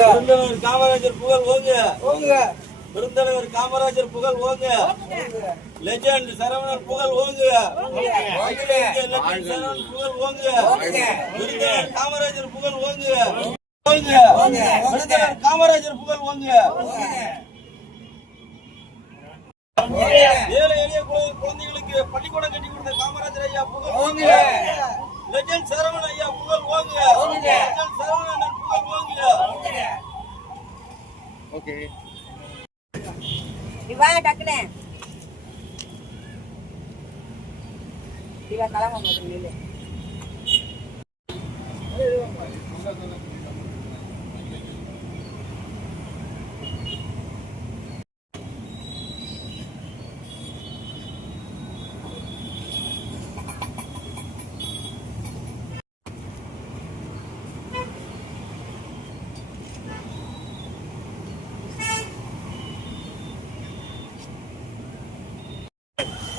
பெருந்தலைவர் காமராஜர் புகழ் ஓங்க ஓங்க. பெருந்தலைவர் காமராஜர் புகழ் ஓங்க. லெஜெண்ட் சரவணன் புகழ் ஓங்க. லெஜெண்ட் சரவணன் புகழ் ஓங்க. பெருந்தலைவர் காமராஜர் புகழ் ஓங்க ஓங்க. பெருந்தலைவர் காமராஜர் புகழ் ஓங்க. ஏழை எளிய குழந்தைகளுக்கு பள்ளிக்கூடம் கட்டி கொடுத்த காமராஜர் ஐயா புகழ் ஓங்க. லெஜெண்ட் சரவணன் ஐயா புகழ் ஓங்க. லெஜெண்ட் சரவணன் புகழ் ஓங்க. ஓகே இவா டக்குனே இவா கலங்க போடுங்க.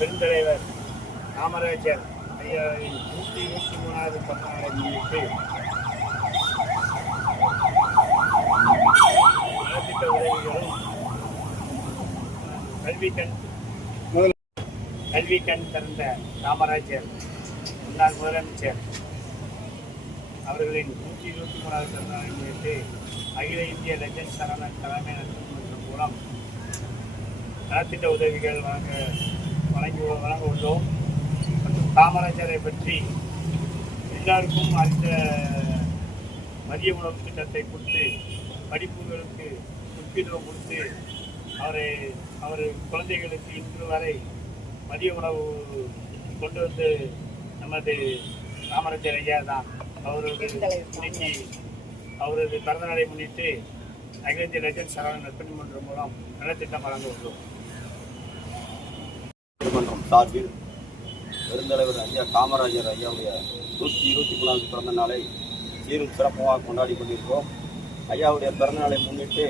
பெருந்தலைவர் காமராஜர் ஐயாவின் 123வது பிறந்தநாளை முன்னிட்டு நலத்திட்ட உதவிகளும் கல்வி கண் திறந்த காமராஜர் முன்னாள் முதலமைச்சர் அவர்களின் 123வது பிறந்தநாளை முன்னிட்டு அகில இந்திய லெஜெண்ட் சரவணன் தலைமை நலத்திட்டம் மூலம் நலத்திட்ட உதவிகள் வழங்க உள்ளோம். மற்றும் காமராஜரை பற்றி எல்லாருக்கும் அறிந்த மதிய உணவு திட்டத்தை கொடுத்து படிப்புகளுக்கு முக்கியத்துவம் கொடுத்து அவர் குழந்தைகளுக்கு இன்று வரை மதிய உணவு கொண்டு வந்து நமது காமராஜர் ஐயா தான். இன்னைக்கு அவரது பிறந்தநாளை முன்னிட்டு அகில இந்திய லெஜெண்ட் சரவணன் நற்பணி மன்றம் மூலம் நலத்திட்டம் வழங்க உள்ளோம். மன்றம் சார்பில் பெருந்தலைவர் ஐயா காமராஜர் ஐயாவுடைய 123வது பிறந்த நாளை சீரும் சிறப்பாக கொண்டாடி கொண்டிருக்கிறோம். ஐயாவுடைய பிறந்தநாளை முன்னிட்டு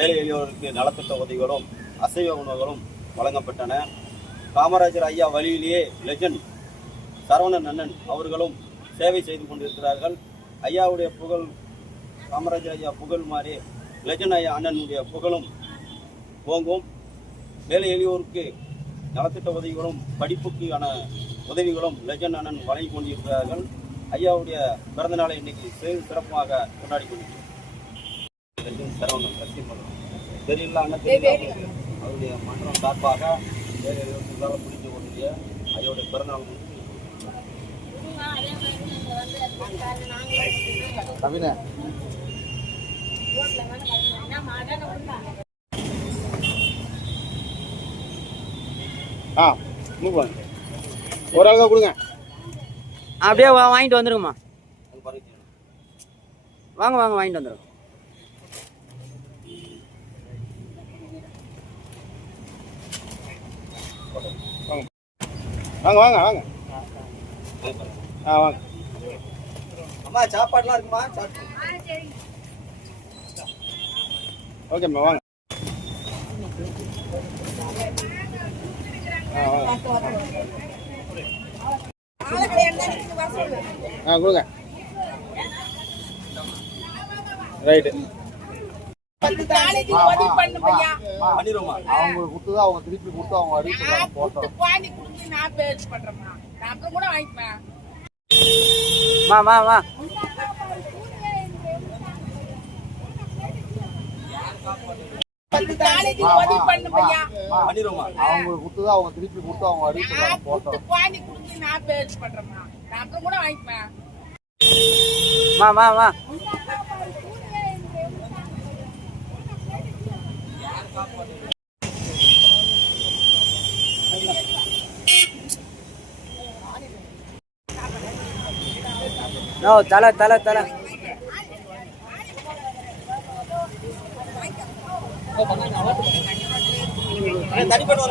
ஏழை எளியோருக்கு நலத்திட்ட உதவிகளும் அசைவ உணவுகளும் வழங்கப்பட்டன. காமராஜர் ஐயா வழியிலேயே லெஜெண்ட் சரவணன் அண்ணன் அவர்களும் சேவை செய்து கொண்டிருக்கிறார்கள். ஐயாவுடைய புகழ் காமராஜர் ஐயா புகழ் மாதிரி லெஜெண்ட் ஐயா அண்ணனுடைய புகழும் ஓங்கும். ஏழை எளியோருக்கு நலத்திட்ட உதவிகளும் படிப்புக்கான உதவிகளும் லெஜெண்ட் அண்ணன் வழங்கி கொண்டிருக்கிறார்கள். ஐயாவுடைய பிறந்த நாளை இன்னைக்கு சிறப்பாக கொண்டாடி கொண்டிருக்கிறார். சரவணன் சக்தி மன்றம் தெரியல அண்ணன் தெரியல அவருடைய மன்றம் சார்பாக வேறு புரிந்து கொண்டிருக்கிற ஐயாவுடைய பிறந்தநாள் கவினை ஒரு ஆளுங்க கொடுங்க. அப்படியே வாங்கிட்டு வந்துருங்கம்மா. வாங்க வாங்க வாங்கிட்டு வந்துடும். வாங்க வாங்க வாங்க வாங்க. அம்மா சாப்பாடுலாம் இருக்குமா? ஓகேம்மா வாங்க. கொடுங்க. ரைட்டு அவங்களுக்கு கொடுத்ததா அவங்க திருப்பி கொடுத்து அவங்க அறிவிப்பு போட்டோம். அவங்களுக்கு கொடுத்ததா அவங்க திருப்பி கொடுத்து அவங்க அறிவிப்பு போட்டோம். தலை தலை தலை தனிப்பட்ட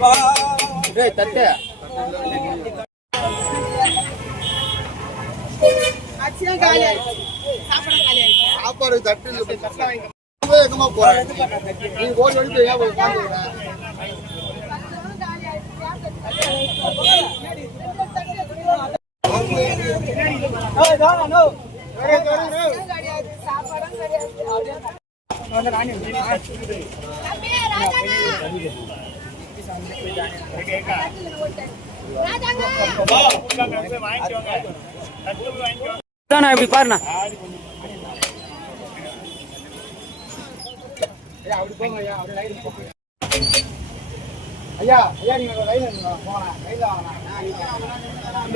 வா டேய் தட்டு சாப்பாடு தட்டு எங்கம்மா போறேன் நீ ஓடி ஓடி போய் ஏன் உட்காந்துக்கிறேன் இப்படி பாருண்ணா அப்படி போங்க ஐயா அப்படி லைன் போங்க ஐயா ஐயா நீங்க லைன்ல போங்க லைன்ல வாங்க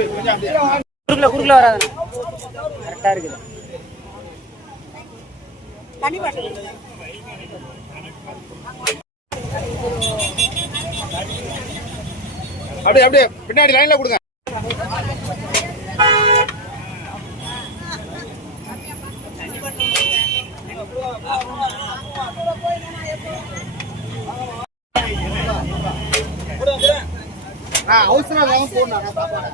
கொஞ்சம் அப்படியே குறுக்கல வராதுண்ணா கரெக்டா இருக்குது அப்படியே அப்படியே பின்னாடி லைன்ல கொடுங்க அவசரம் இல்லாம போடணும் சாப்பாடு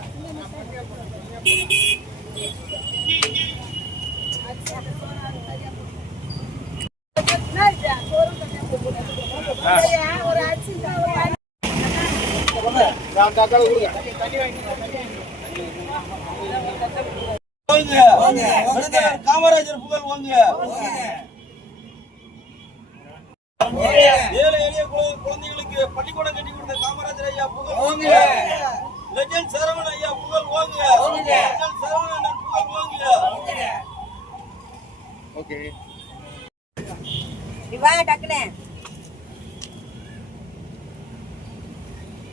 காமராஜர் புகழ் வாங்க. ஏழை எளிய குழந்தைகளுக்கு பள்ளிக்கூடம் கட்டி கொடுத்த காமராஜர் ஐயா புகழ் வாங்க. லெஜண்ட் சரவணன் ஐயா புகழ் வாங்க. லெஜண்ட் சரவணன் அண்ணன் புகழ் வாங்க. ஓகே இவாங்க டக்குனே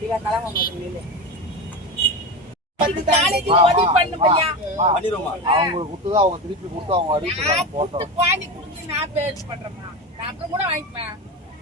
இவா கலங்க மாட்டீங்க நாளைக்கு ஓடி பண்ணு பையா பண்ணிரோமா அவங்க கொடுத்தா அவங்க திருப்பி கொடுத்து அவங்க அறிவிச்சு போட்டோம் குவாலி கொடுத்து நான் பேர் பண்றேன் நான் அப்புறம் கூட வாங்கிப்பேன்